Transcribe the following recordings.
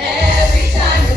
Every time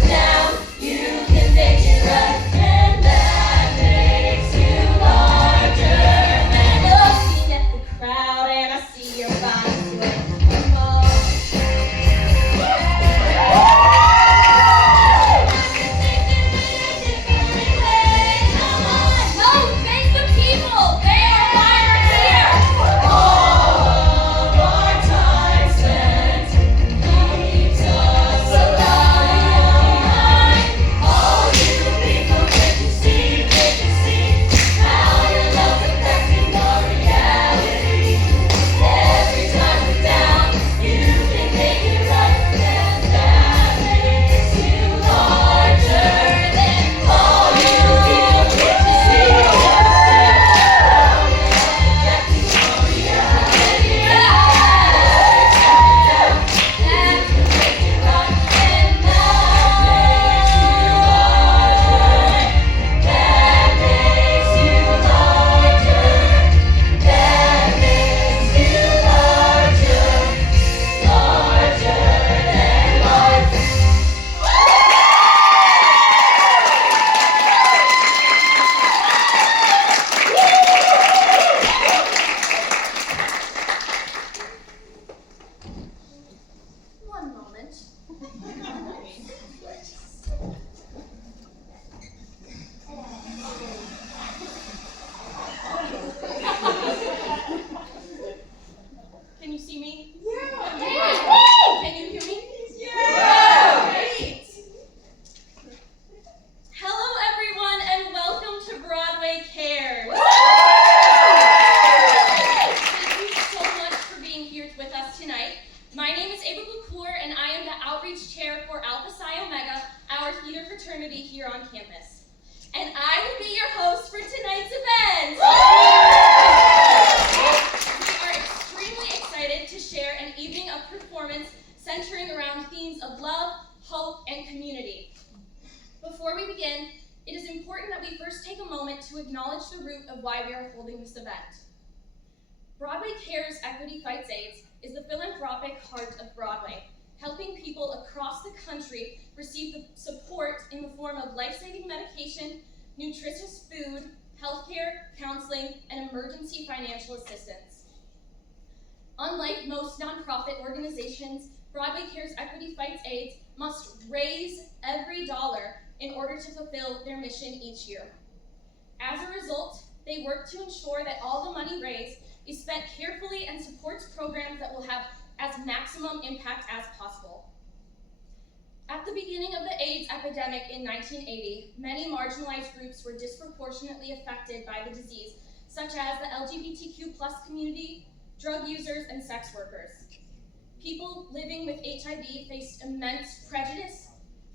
Outreach Chair for Alpha Psi Omega, our theater fraternity here on campus. And I will be your host for tonight's event. We are extremely excited to share an evening of performance centering around themes of love, hope, and community. Before we begin, it is important that we first take a moment to acknowledge the root of why we are holding this event. Broadway Cares Equity Fights AIDS is the philanthropic heart of Broadway, helping people across the country receive the support in the form of life-saving medication, nutritious food, healthcare, counseling, and emergency financial assistance. Unlike most nonprofit organizations, Broadway Cares Equity Fights AIDS must raise every dollar in order to fulfill their mission each year. As a result, they work to ensure that all the money raised is spent carefully and supports programs that will have as maximum impact as possible. At the beginning of the AIDS epidemic in 1980, many marginalized groups were disproportionately affected by the disease, such as the LGBTQ+ community, drug users, and sex workers. People living with HIV faced immense prejudice,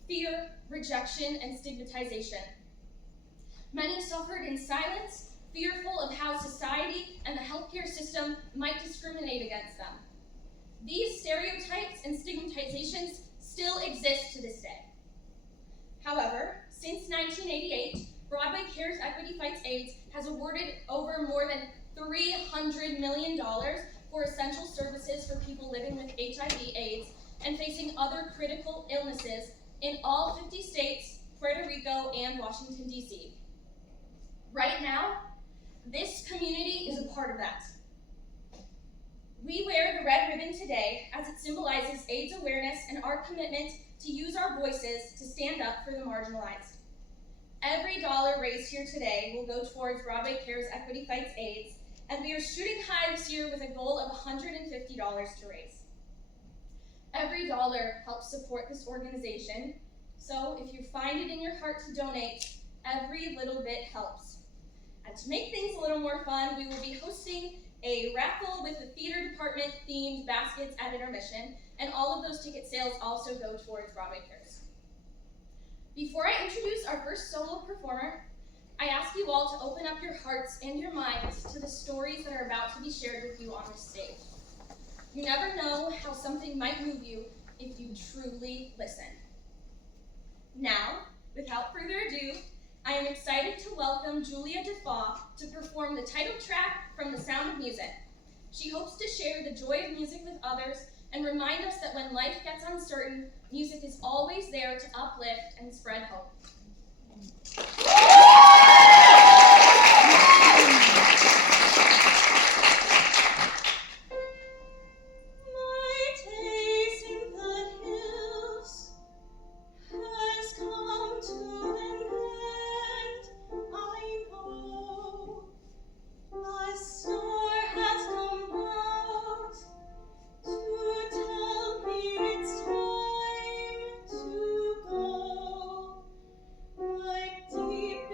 fear, rejection, and stigmatization. Many suffered in silence, fearful of how society and the healthcare system might discriminate against them. These stereotypes and stigmatizations still exist to this day. However, since 1988, Broadway Cares Equity Fights AIDS has awarded over more than $300 million for essential services for people living with HIV/AIDS and facing other critical illnesses in all 50 states, Puerto Rico, and Washington, D.C. Right now, this community is a part of that. We wear the red ribbon today as it symbolizes AIDS awareness and our commitment to use our voices to stand up for the marginalized. Every dollar raised here today will go towards Broadway Cares Equity Fights AIDS, and we are shooting high this year with a goal of $150 to raise. Every dollar helps support this organization, so if you find it in your heart to donate, every little bit helps. And to make things a little more fun, we will be hosting a raffle with the theater department themed baskets at intermission, and all of those ticket sales also go towards Broadway Cares. Before I introduce our first solo performer, I ask you all to open up your hearts and your minds to the stories that are about to be shared with you on this stage. You never know how something might move you if you truly listen. Now, without further ado, I am excited to welcome Julia Defoe to perform the title track from The Sound of Music. She hopes to share the joy of music with others and remind us that when life gets uncertain, music is always there to uplift and spread hope. Deep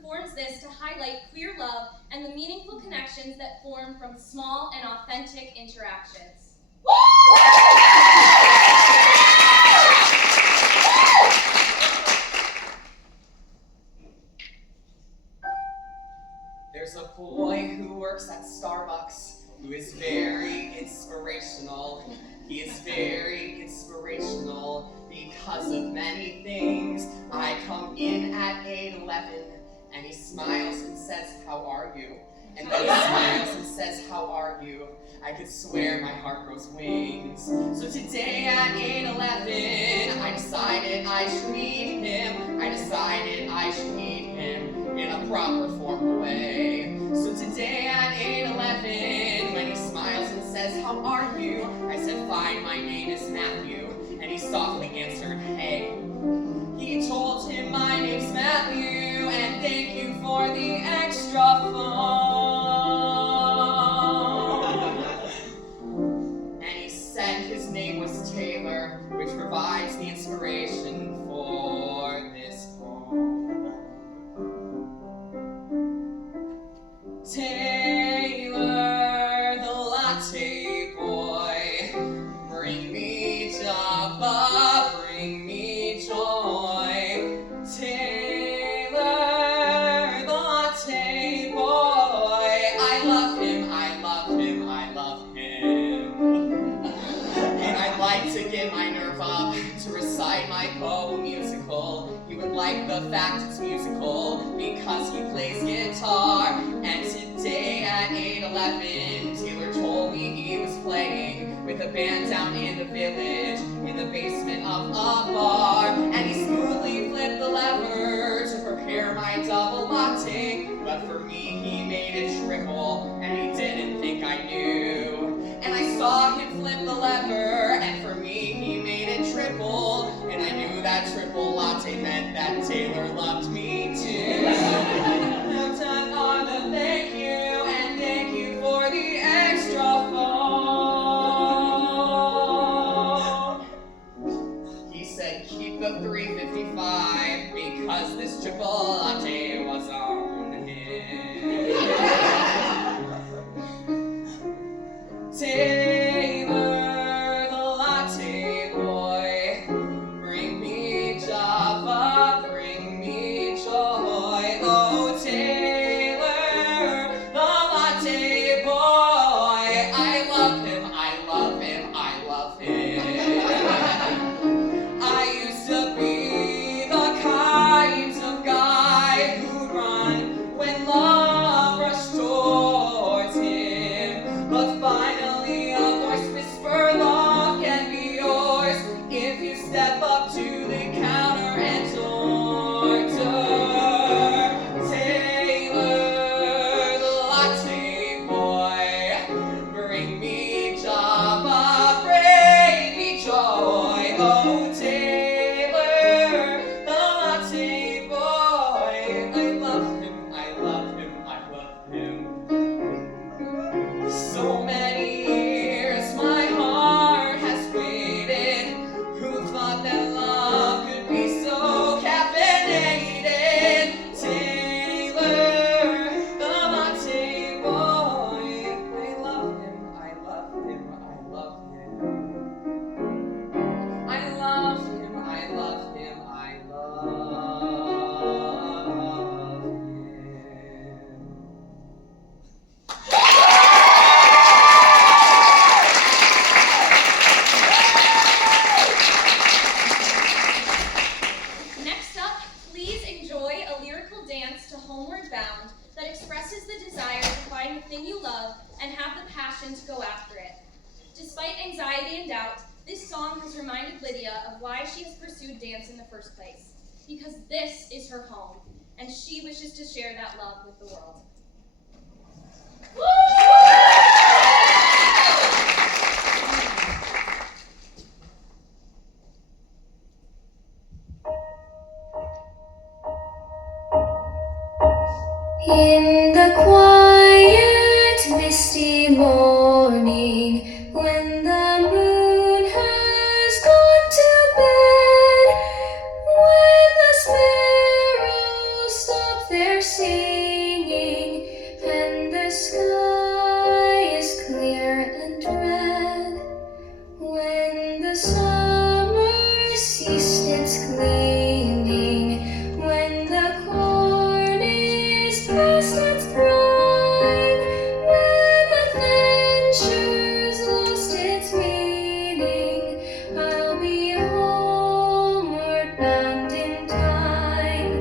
performs this to highlight queer love and the meaningful connections that form from small and authentic interactions. There's a boy who works at Starbucks who is very inspirational. He is very inspirational because of many things. I come in at 8:11 and he smiles and says, "How are you?" And then he smiles and says, "How are you?" I could swear my heart grows wings. So today at 8:11, I decided I should meet him. I decided I should meet him in a proper formal way. So today at 8:11, when he smiles and says, "How are you?" I said, "Fine, my name is Matthew." And he softly answered, "Hey." He told him, "My name's Matthew, and thank you for the extra phone." And he said his name was Taylor, which provides the inspiration for this poem. Taylor, the latte boy, bring me Java, bring me joy. Taylor, the latte boy, I love him, I love him, I love him. And I'd like to get my nerve up to recite my poem musical. You would like the fact it's musical because he plays guitar. And today at 8:11, Taylor told me he was playing with a band down in the village, in the basement of a bar. And he smoothly flipped the lever to prepare my double latte. But for me, he made it triple, and he didn't think I knew. And I saw him flip the lever, and for me, he made it triple. And I knew that triple latte meant that Taylor loved me too. Now time on the thank you, and thank you for the extra phone. He said, "Keep the 355 because this triple latte was on him." Taylor, the latte boy, bring me Java, bring me joy. Oh, Taylor, the latte boy, I love him, I love him, I love him. I used to be the kind of guy who'd run when love rushed towards him. But finally a voice whispered, "Love can be yours if you step up to the counter and order." Taylor, the latte boy, bring me Java, bring me joy. Oh, Taylor, the latte boy, I love him, I love him, I love him. So many years my heart has waited. Who thought that love could be so caffeinated? Taylor, the latte boy, I love him, I love him, I love him. I love him, I love him, I love him. Next up, please enjoy a lyrical dance to Homeward Bound that expresses the desire to find the thing you love and have the passion to go after it. Despite anxiety and doubt, this song has reminded Lydia of why she has pursued dance in the first place. Because this is her home, and she wishes to share that love with the world. In the quiet, misty morning, when the moon has gone to bed, when the sparrows stop their past its prime, when adventure's lost its meaning, I'll be homeward bound in time.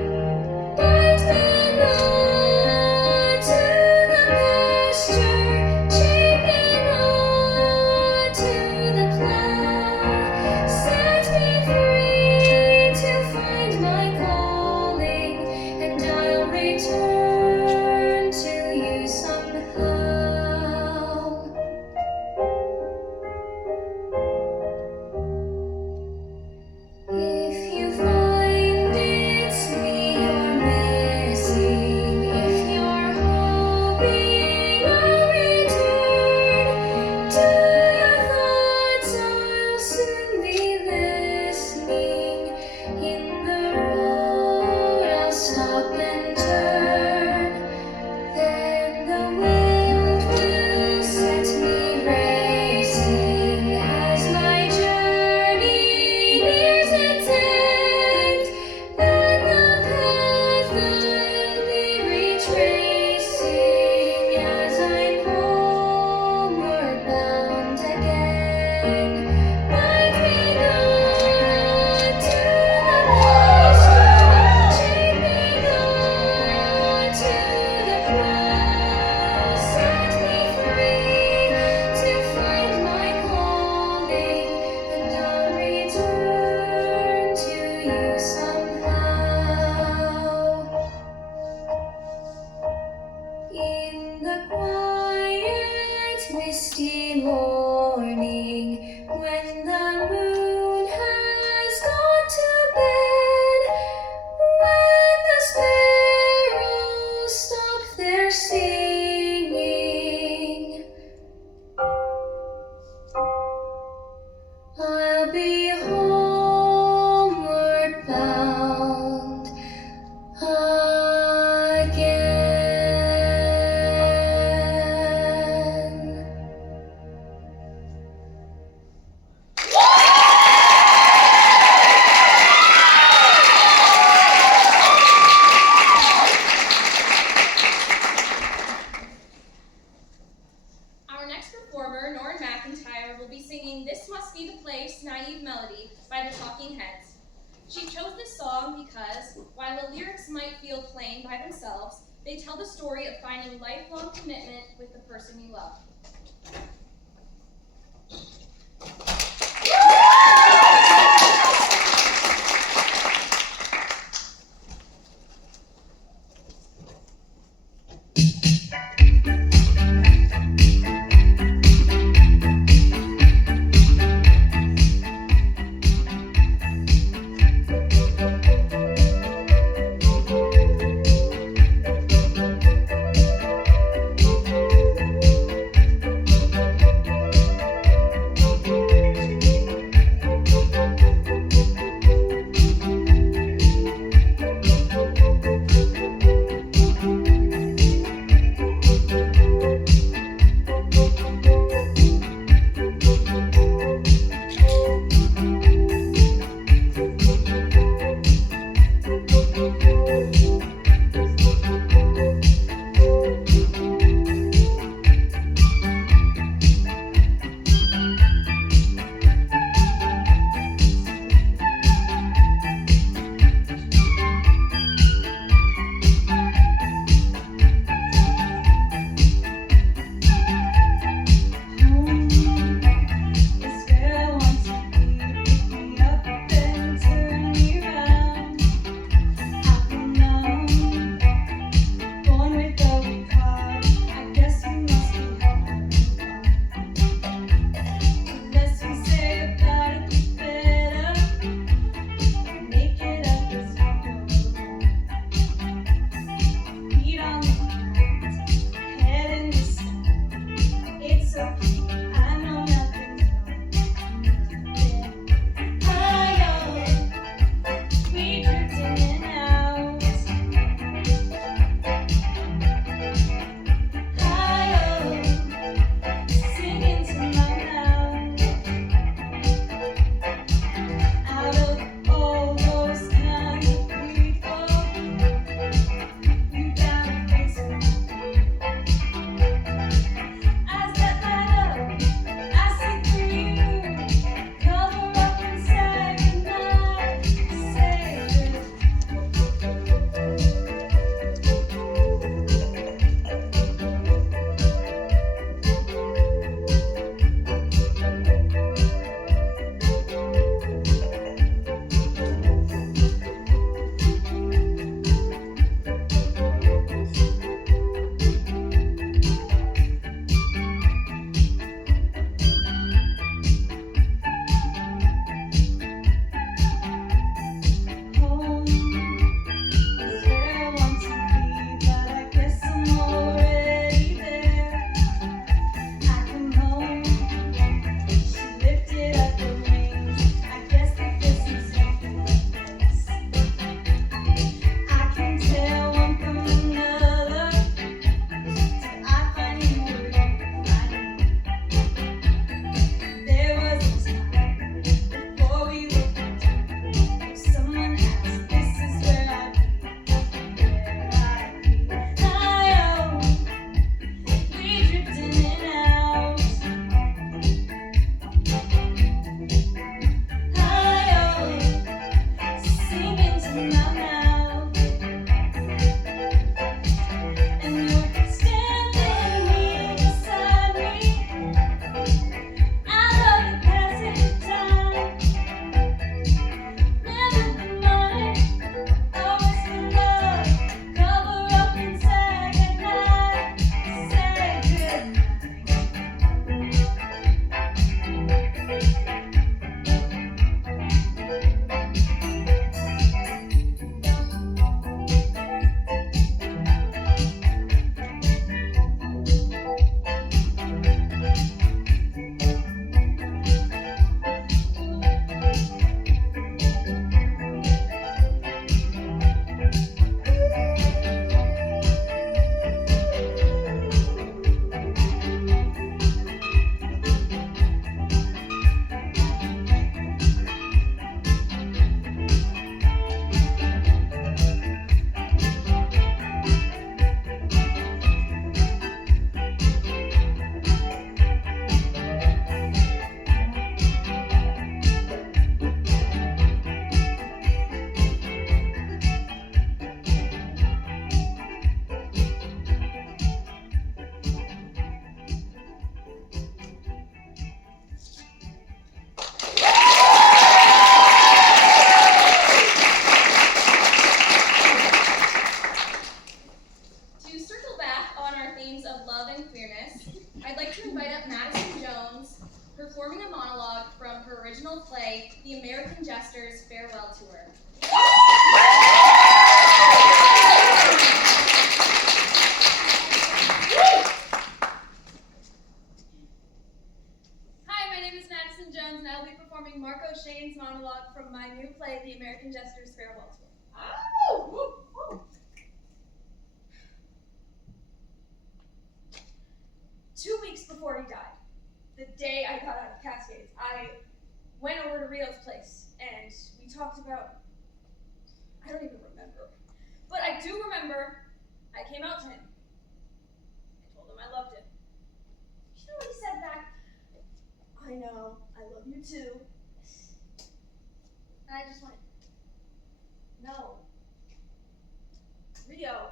Bind me not to the pasture, chain me not to the plough. Set me free to find my calling, and I'll return to you somehow. If you find it's me you're missing, if you're hoping I'll return to your thoughts, I'll soon be listening. In the road I'll stop and turn. Then the wind will set me racing as my journey nears its end. Then the path I'll be retracing as I'm homeward bound again. Bind me not to the pasture, chain me not to the plough. Set me free to find my calling, and I'll return to you somehow. In the quiet, misty morning, when the moon has gone to bed, when the sparrows stop their singing, I'll be homeward bound again. Our next performer, Norrin McIntyre, will be singing This Must Be the Place, Naive Melody by the Talking Heads. She chose this song because, while the lyrics might feel plain by themselves, they tell the story of finding lifelong commitment with the person you love. Shane's monologue from my new play, The American Jester's Farewell Tour. Oh! Woo, woo. 2 weeks before he died, the day I got out of Cascades, I went over to Rio's place and we talked about, I don't even remember, but I do remember I came out to him. I told him I loved him. You know what he said back? I know, I love you too. And I just went, no. Rio,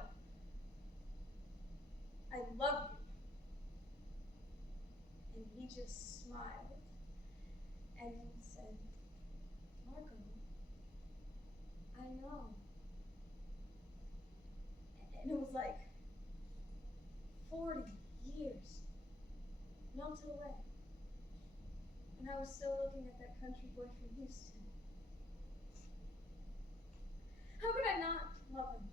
I love you. And he just smiled and said, Marco, I know. And it was like 40 years melted away. And I was still looking at that country boy from Houston. How could I not love him?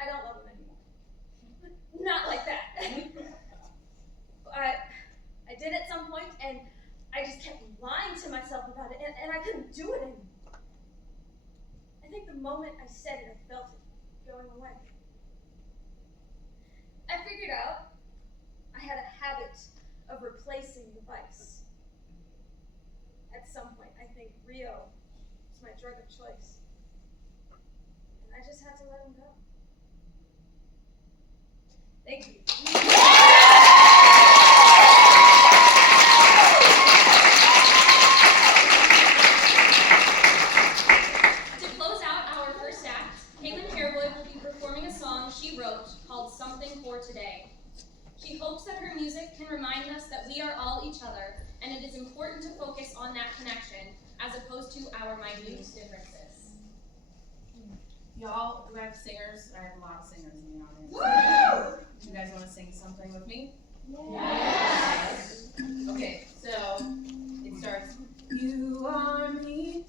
I don't love him anymore. Not like that. I did at some point, and I just kept lying to myself about it, and I couldn't do it anymore. I think the moment I said it, I felt it going away. I figured out I had a habit of replacing the vice. At some point, I think Rio was my drug of choice. And I just had to let him go. Thank you. To close out our first act, Caitlin Harewood will be performing a song she wrote called Something for Today. She hopes that her music can remind us that we are all each other, and it is important to focus on that connection as opposed to our minute differences. Y'all, do I have singers? I have a lot of singers in the audience. Woo! Do you guys want to sing something with me? Yes! Okay, so it starts, you are me,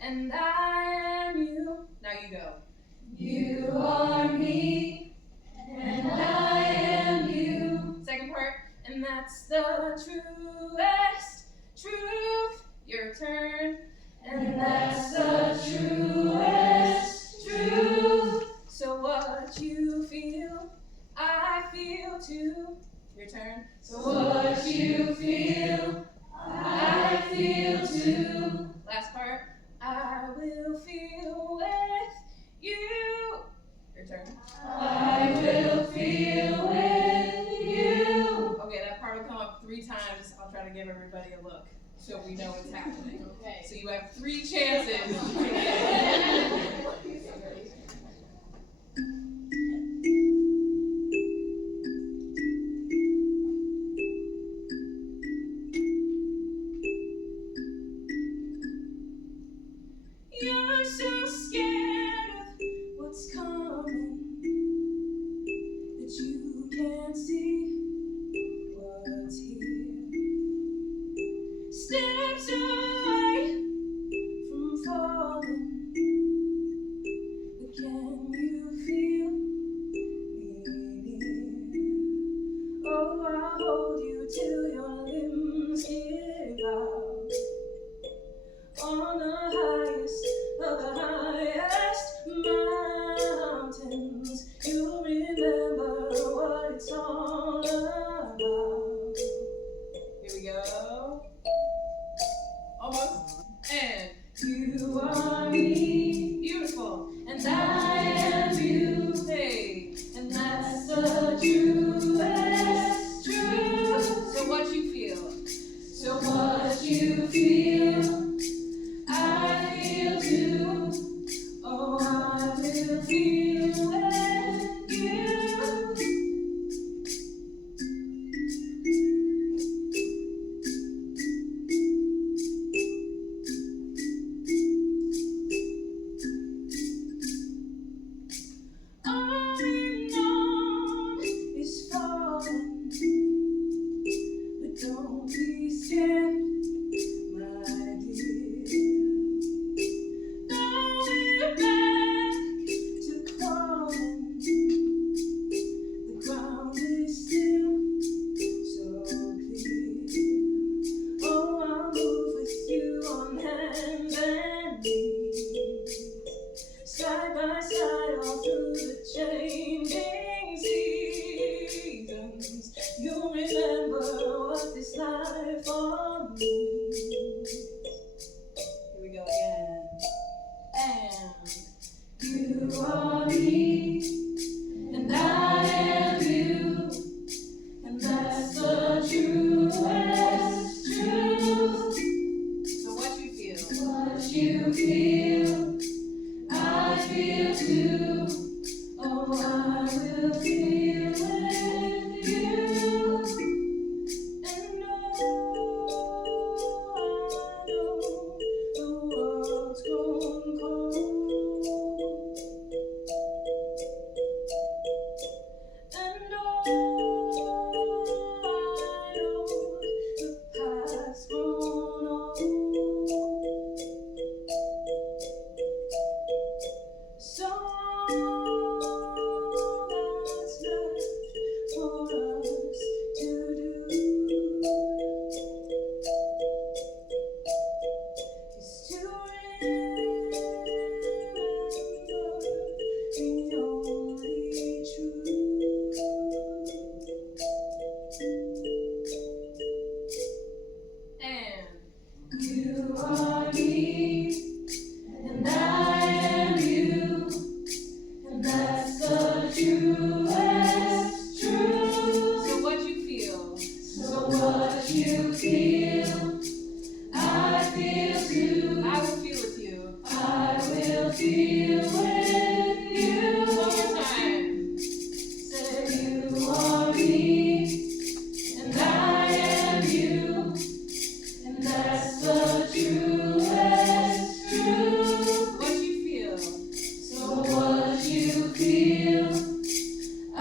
and I am you. Now you go. You are me, and I am you. Second part, and that's the truest truth. Your turn. And that's the truest truth. So what you feel, I feel too. Your turn. So what you feel, I feel too. Last part. I will feel with you. Your turn. I will feel with you. Okay, that part will come up 3 times. I'll try to give everybody a look so we know what's happening. Okay. So you have 3 chances. You're so scared of what's coming that you can't see what's here. Steps away from falling are me, and I am you, and that's the truest truth. So what you feel? What you feel, I feel too. Oh, I will feel with you. And oh, I know the world's grown cold. And oh, I know the past grown old. So that's left for us to do is to remember the only truth. And You are me, and I am you, and that's the truest truth. so what you feel? So what you feel, I feel too. I will feel with you. I will feel with you. One more time. Say you are me, and I am you, and that's the truest truth. What you feel? So what you feel, I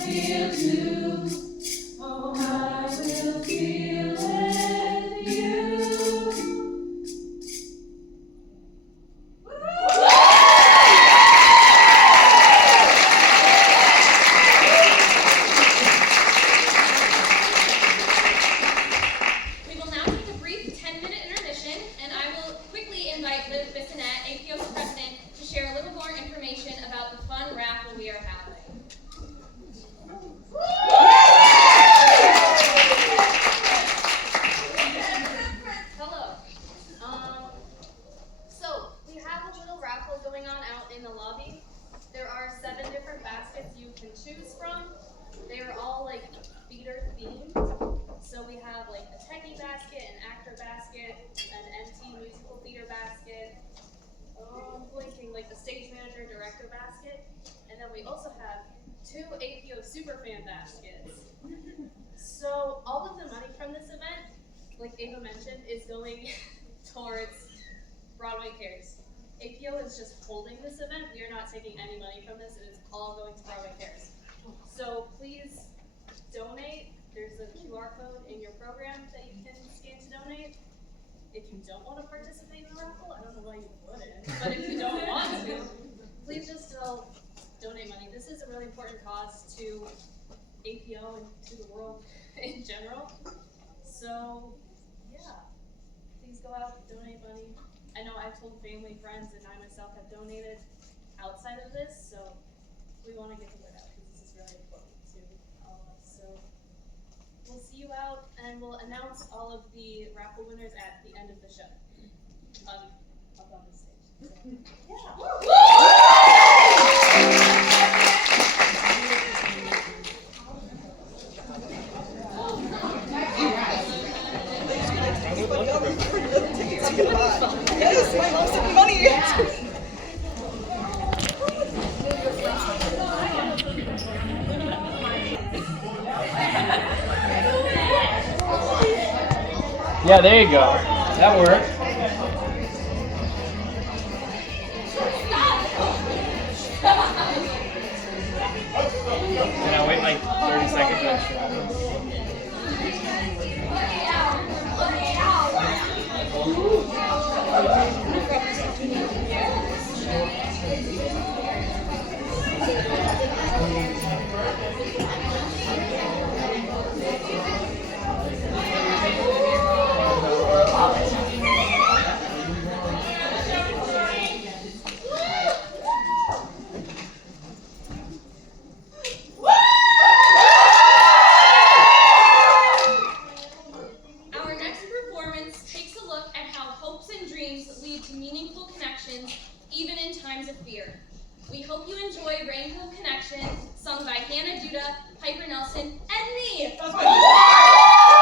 feel too. Oh, I will feel with you. We will now take a brief 10-minute intermission, and I will quickly invite Liz Bissonette, APO's president, to share a little more information about the fun raffle we are having. Hello. So we have a little raffle going on out in the lobby. There are 7 different baskets you can choose from. They are all like theater themed. So we have like a techie basket, an actor basket, an empty musical theater basket. I'm blinking, like the stage manager director basket. And then we also have 2 APO superfan baskets. So all of the money from this event, like Ava mentioned, is going towards Broadway Cares. APO is just holding this event. We are not taking any money from this. It is all going to Broadway Cares. So please donate. There's a QR code in your program that you can scan to donate. If you don't want to participate in the raffle, I don't know why you wouldn't, but if you don't want to, please just still donate money. This is a really important cause to APO and to the world in general. So, yeah, please go out, donate money. I know I've told family, friends, and I myself have donated outside of this, so we want to get the word out because this is really important to all of us. So we'll see you out, and we'll announce all of the raffle winners at the end of the show, up on the stage. So, Yes, my mom's taking money. Yeah, there you go. That worked. Can I wait like 30 seconds extra? We hope you enjoy Rainbow Connection, sung by Hannah Duda, Piper Nelson, and me. That's right.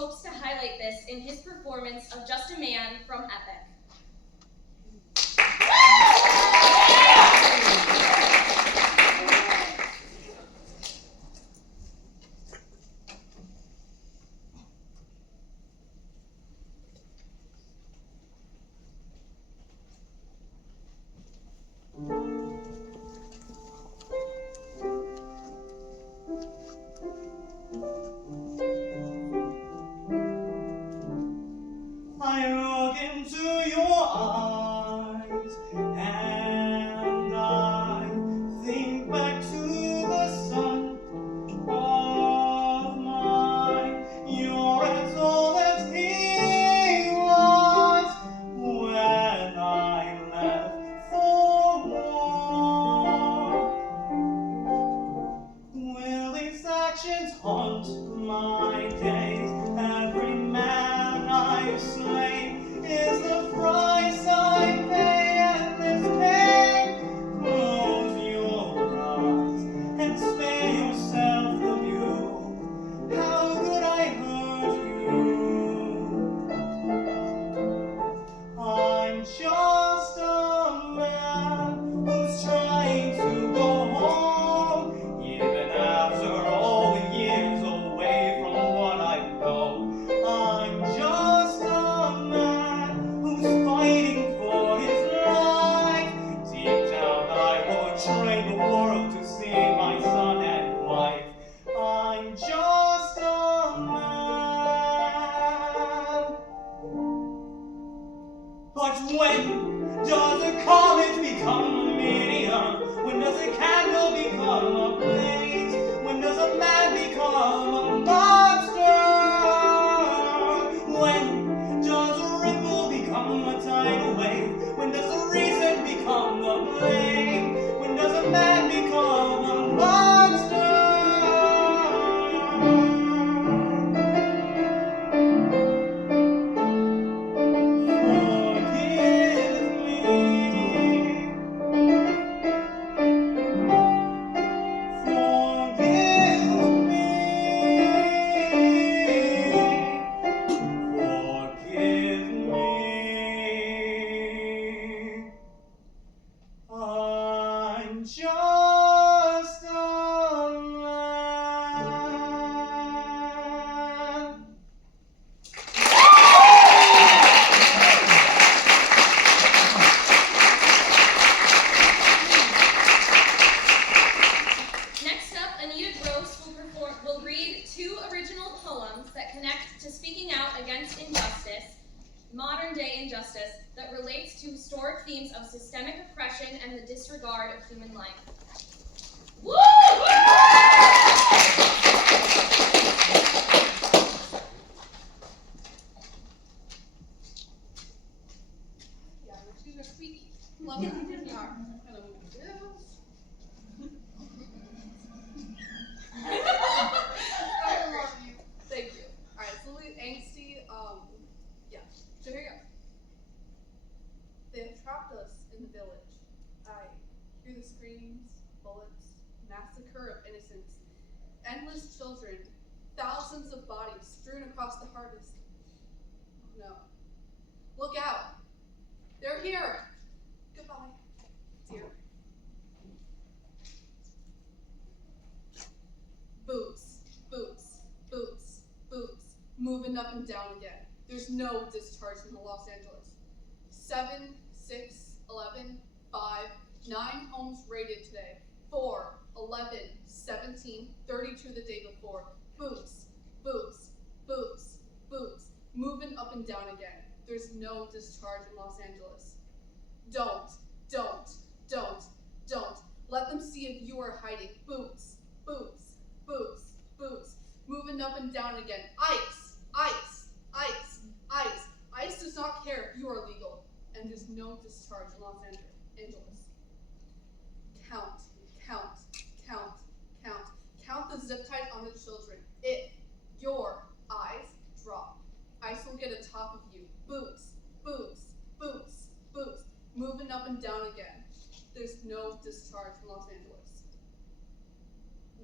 hopes to highlight this in his performance of Just a Man from Epic. I look into your eyes and I think back to the sun of mine. You're as old as he was when I left for war. Will these actions haunt my days? Every man I've slain is the price torch? When does a comet become a medium? When does a candle become a blaze? When does a man become a monster? When does a ripple become a tidal wave? When does a reason become a blame? When does a man become a monster? I'm just a man. Next up, Anita Gross will read 2 original poems that connect to speaking out against injustice, modern day injustice, that relates to historic themes of systemic oppression and the disregard of human life. Woo! Yeah, she's a sweetie. Love her. They are. And I'm like, yes. I love you. Thank you. Alright, it's a little angsty. Yeah. So here you go. They have trapped us in the village. I hear the screams, bullets, massacre of innocents, endless children, thousands of bodies strewn across the harvest. No. Look out. They're here. Goodbye, dear. Boots, boots, boots, boots, moving up and down again. There's no discharge in the Los Angeles. 7, 6, 11, 5, 9 homes raided today. 4, 11, 17, 32 the day before. Boots, boots, boots, boots, moving up and down again. There's no discharge in Los Angeles. Don't let them see if you are hiding. Boots, boots, boots, boots, moving up and down again. Ice, ice, ice, ice. ICE does not care if you are legal, and there's no discharge in Los Angeles. Count, count, count, count. Count the zip ties on the children. If your eyes drop, ICE will get atop of you. Boots, boots, boots, boots, moving up and down again. There's no discharge in Los Angeles.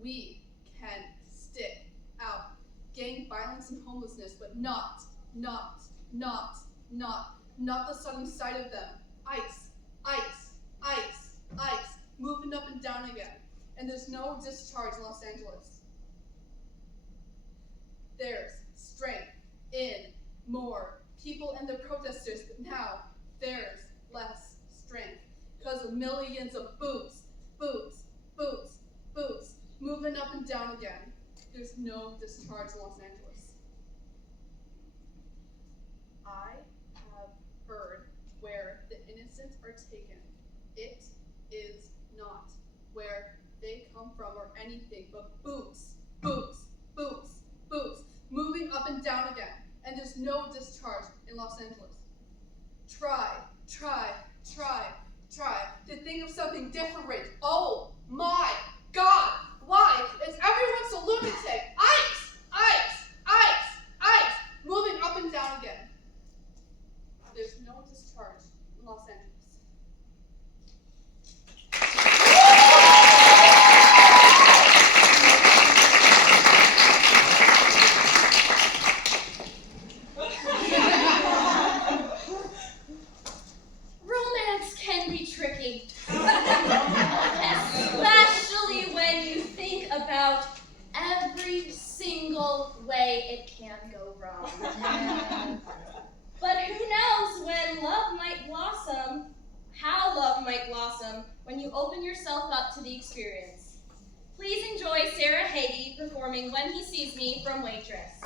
We can stick out gang violence and homelessness, but not the sunny side of them. Ice, ice, ice, ice, moving up and down again. And there's no discharge in Los Angeles. There's strength in more people and the protesters, but now there's less strength because of millions of boots, boots, boots, boots, moving up and down again. There's no discharge in Los Angeles. I have heard where the innocent are taken. It is not where they come from or anything but boots, boots, boots, boots, moving up and down again. And there's no discharge in Los Angeles. Try to think of something different. Oh my God, why is everyone so lunatic? Ice, ice, ice, ice, moving up and down again. There's no discharge in Los Angeles. Romance can be tricky, especially when you think about every single way it can go wrong. But who knows when love might blossom, how love might blossom when you open yourself up to the experience. Please enjoy Sarah Hagee performing When He Sees Me from Waitress.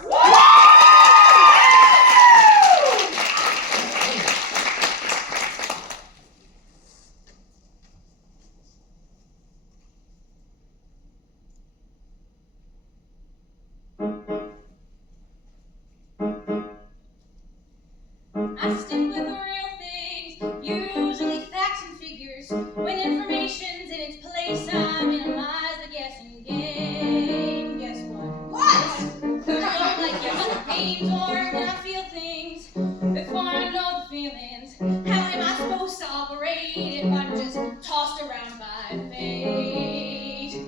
I stick with the real things, usually facts and figures. When information's in its place, I minimize the guessing game. Guess what? What? I don't like guessing games or when I feel things before I know the feelings. How am I supposed to operate if I'm just tossed around by fate?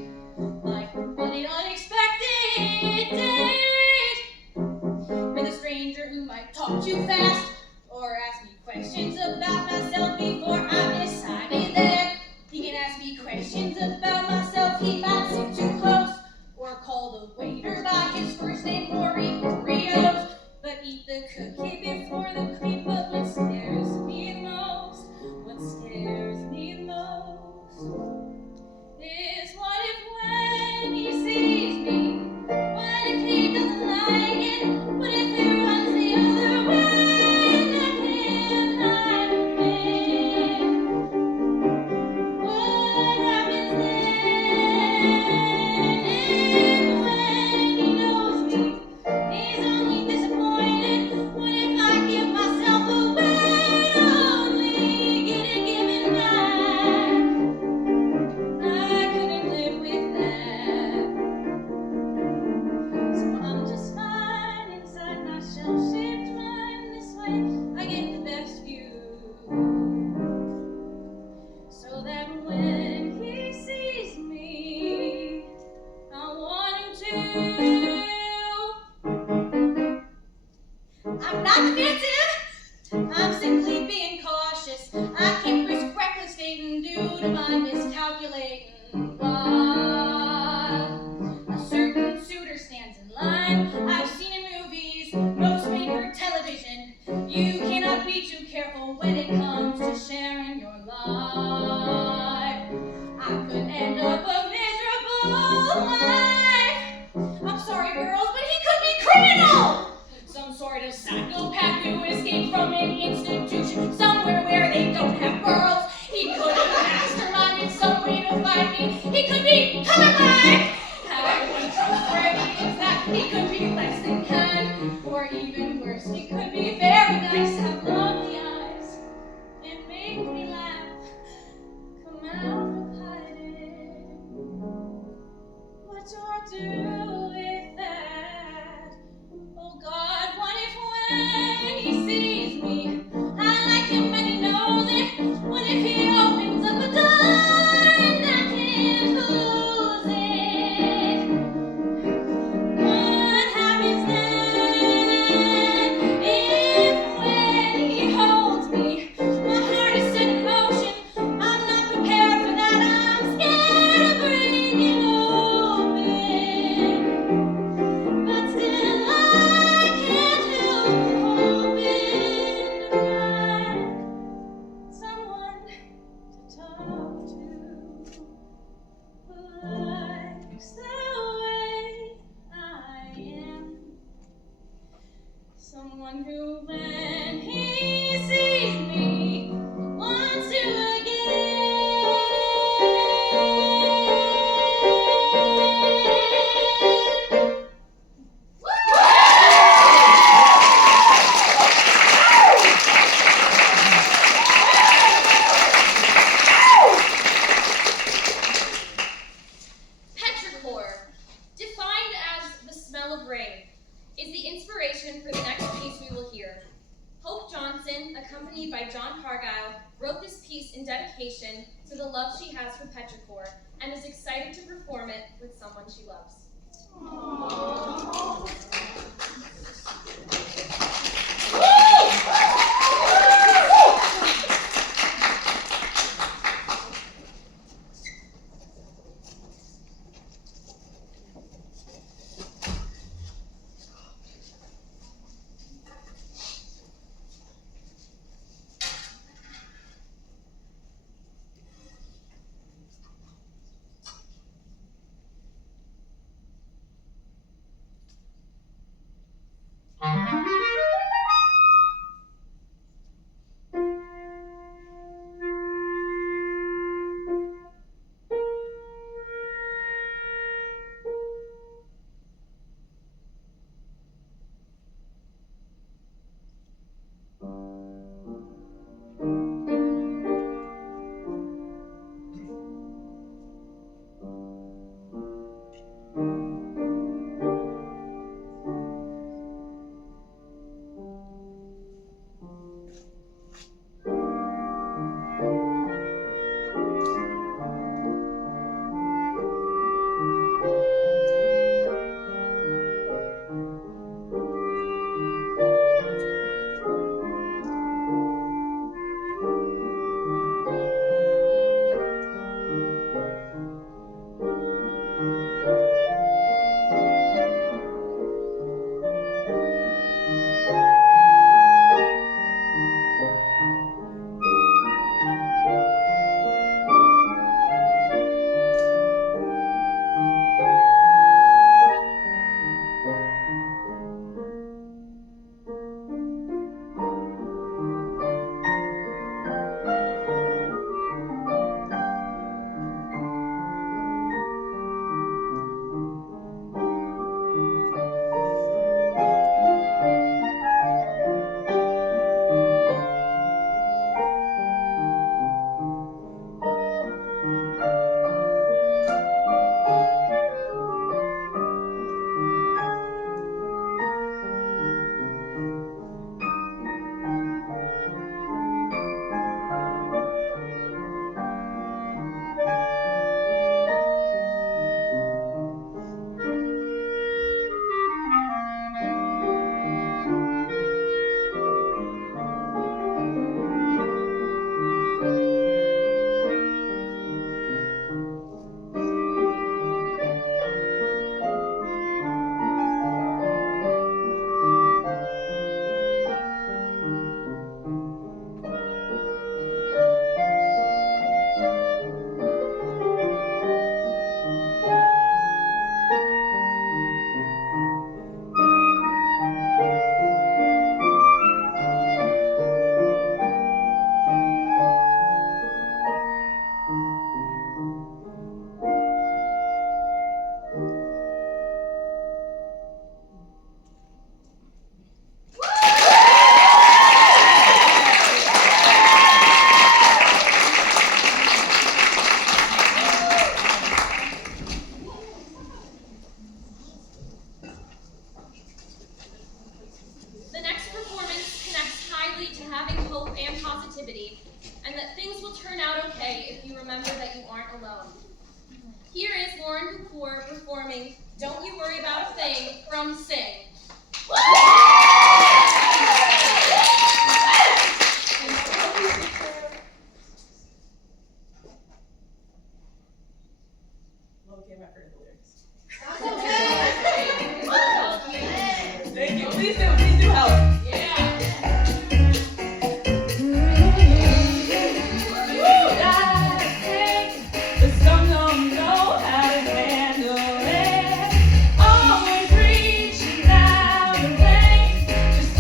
Like on an unexpected date with a stranger who might talk too fast or ask me questions about myself before I'm decided that he can ask me questions about myself. He might sit too close or call the waiter by his first name or eat Oreos, but eat the cookie before the cream. But what scares me the most, what scares me the most is what if when he sees me, what if he doesn't like it, what if he runs the other way and I can't hide from it? What happens then if when he knows me, he's only disappointed? What if I give myself away, only get it given back? I couldn't live with that. So I'm just fine inside my shell-shaped mind. This way I get the best view. So that when he sees me, I want him to. I'm not defensive. I'm simply being cautious. I can't risk reckless dating due to my miscalculating. While a certain suitor stands in line, I've seen in movies, most made for television. You cannot be too careful when it comes to sharing your life. I could end up a miserable wife. I'm sorry, girls, but he could be criminal. Some sort of psychopath who escaped from an institution somewhere where they don't have girls. He could have masterminded some way to find me. He could be colorblind. How untrustworthy is that? He could be less than kind, or even worse, he could be very nice, have lovely eyes, and make me laugh. Come out of hiding. What do I do with that? Oh God, what if when he sees me, I like him and he knows it? What if he opens up a door and I can't close it? What happens then if when he holds me, my heart is set in motion? I'm not prepared for that. I'm scared of breaking open. But still I can't help hoping to find someone to talk to who likes the way I am. Someone who, when he sees me, wants to again. Petrichor, defined as the smell of rain, is the inspiration for the next piece we will hear. Hope Johnson, accompanied by John Cargyle, wrote this piece in dedication to the love she has for Petrichor and is excited to perform it with someone she loves. positivity, and that things will turn out okay if you remember that you aren't alone. Here is Lauren Kapoor performing Don't You Worry About a Thing from Sing. Okay, my favorite lyrics. That's okay. Thank you. Please do help. Yeah. But some don't know how to handle it. Always reaching out and pain. Just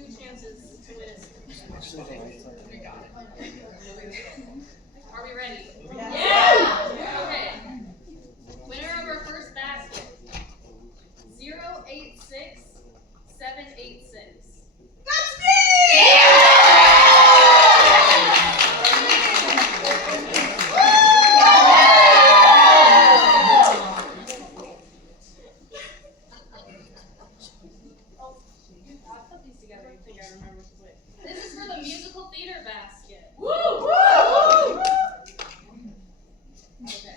2 chances to win it. We got it. Are we ready? Yeah! Okay. Winner of our first basket. 086786. That's me! I put these together. You think I remember which way? This is for the musical theater basket. Woo! Okay.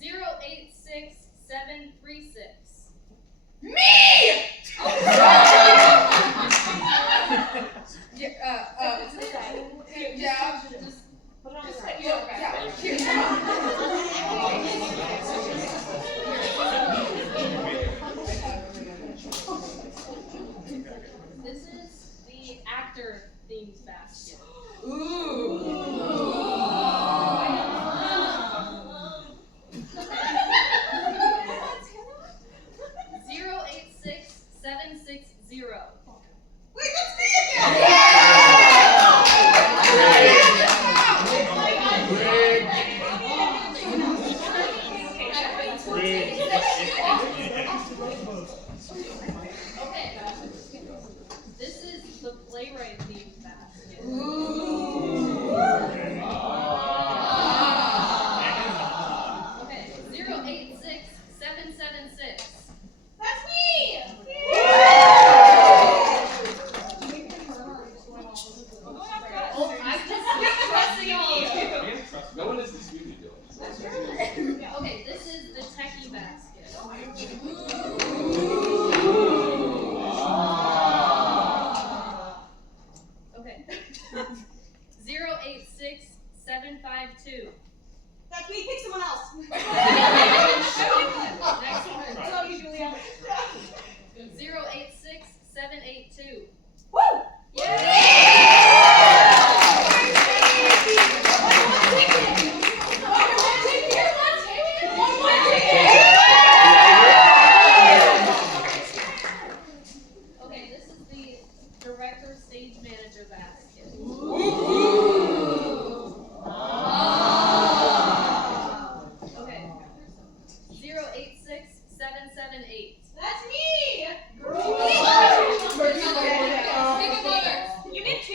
086736. Me! Yeah, Just Put it on the just right. This is the actor themed basket. Zero 86760. Wait, that's me again! Okay. This is the playwright themed basket. Okay. 086776. That's me! Oh, I'm just trusting all of you. No one is disputing you. Okay, this is the techie basket. Okay. 086752. That's me, pick someone else. Next one. That's all you, Julia. 086782. Woo! Okay, this is the director stage manager basket. Okay. 086778. That's me! You did 2.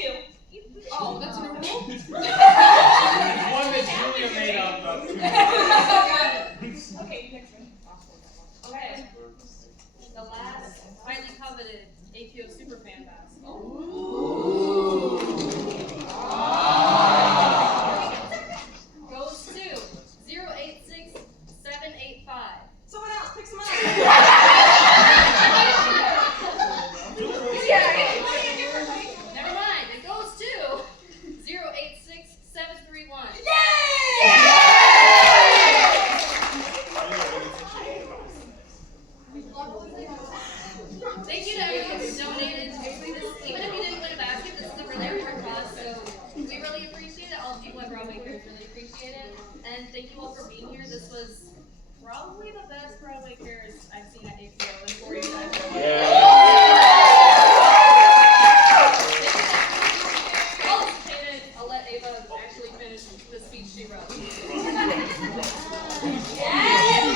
Oh, that's in a row? One that Julia made up of. Okay, next one. Okay. The last highly coveted APO Superfan basket. Goes to 086785. Someone else, pick someone else. Never mind, it goes to 086731. Thank you to everyone who donated. Even if you didn't win a basket, this is a really important cause, so we really appreciate it. All the people at Broadway Cares really appreciate it. And thank you all for being here. This was probably the best Broadway Cares I've seen at APO in 4 years. I'll let Ava actually finish the speech she wrote.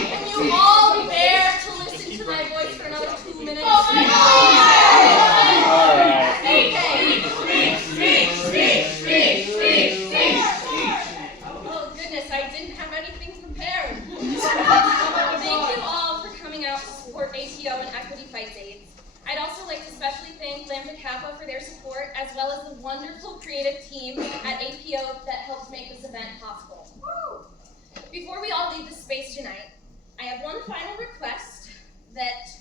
Can you all bear to listen to my voice for another 2 minutes? Alright. Oh goodness, I didn't have anything prepared. Thank you all for coming out to support APO and Equity Fights AIDS. I'd also like to especially thank Lambda Kappa for their support, as well as the wonderful creative team at APO that helped make this event possible. Before we all leave this space tonight, I have one final request that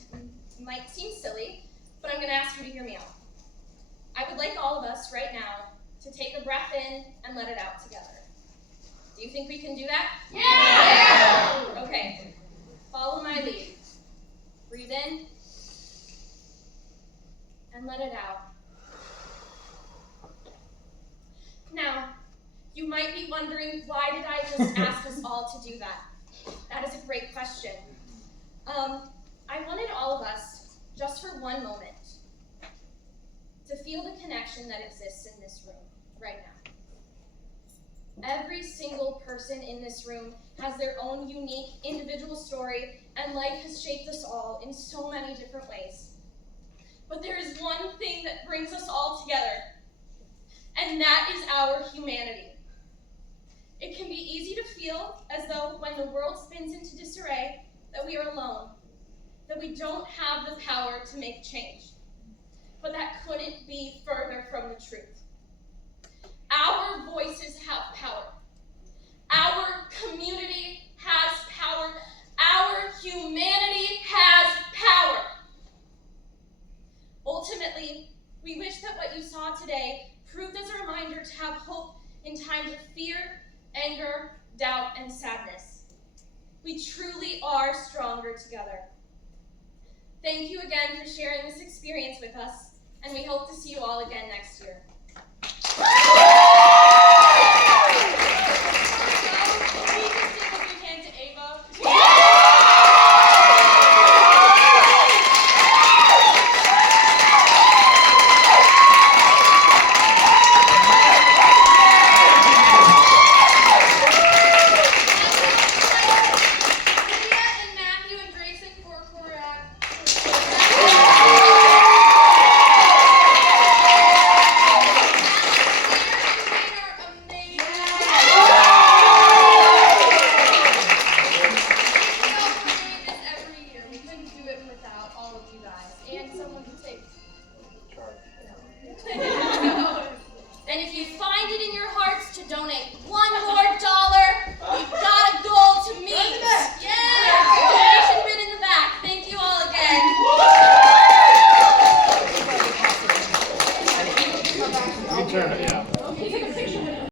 might seem silly, but I'm going to ask you to hear me out. I would like all of us right now to take a breath in and let it out together. Do you think we can do that? Yeah! Okay. Follow my lead. Breathe in and let it out. Now, you might be wondering, why did I just ask us all to do that? That is a great question. I wanted all of us, just for one moment, to feel the connection that exists in this room right now. Every single person in this room has their own unique individual story, and life has shaped us all in so many different ways. But there is one thing that brings us all together, and that is our humanity. It can be easy to feel as though when the world spins into disarray, that we are alone, that we don't have the power to make change. But that couldn't be further from the truth. Our voices have power. Our community has power. Our humanity has power. Ultimately, we wish that what you saw today proved as a reminder to have hope in times of fear, anger, doubt, and sadness. We truly are stronger together. Thank you again for sharing this experience with us, and we hope to see you all again next year.